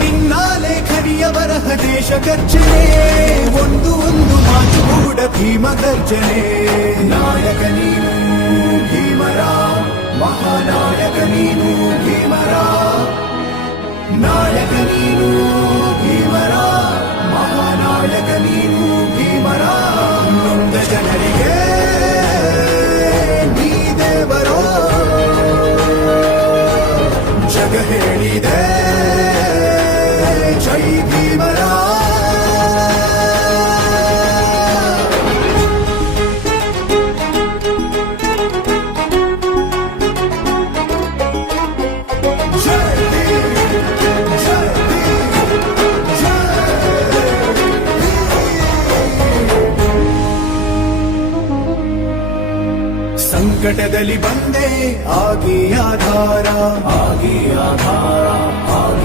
ನಿನ್ನ ಲೇಖನಿಯ ಬರಹ ದೇಶ ಗರ್ಜನೆ, ಒಂದು ಮಾತು ಕೂಡ ಭೀಮ ಗರ್ಜನೆ. ನಾಯಕ ನೀನು ಭೀಮರ, ಮಹಾನಾಯಕ ನೀನು ಭೀಮರ, ನಾಯಕ ನೀನು ಭೀಮರ, ಮಹಾನಾಯಕ ನೀನು ಭೀಮರ. ನೊಂದ ಜನರಿಗೆ ನೀ ದೇವರೋ ಜಗ ಹೇಳಿದೆ ಜೈ ಭೀಮರ. ಸಂಕಟದಲ್ಲಿ ಬಂದೆ ಆಗಿ ಆಧಾರ, ಆಗಿ ಆಧಾರ, ಆಗಿ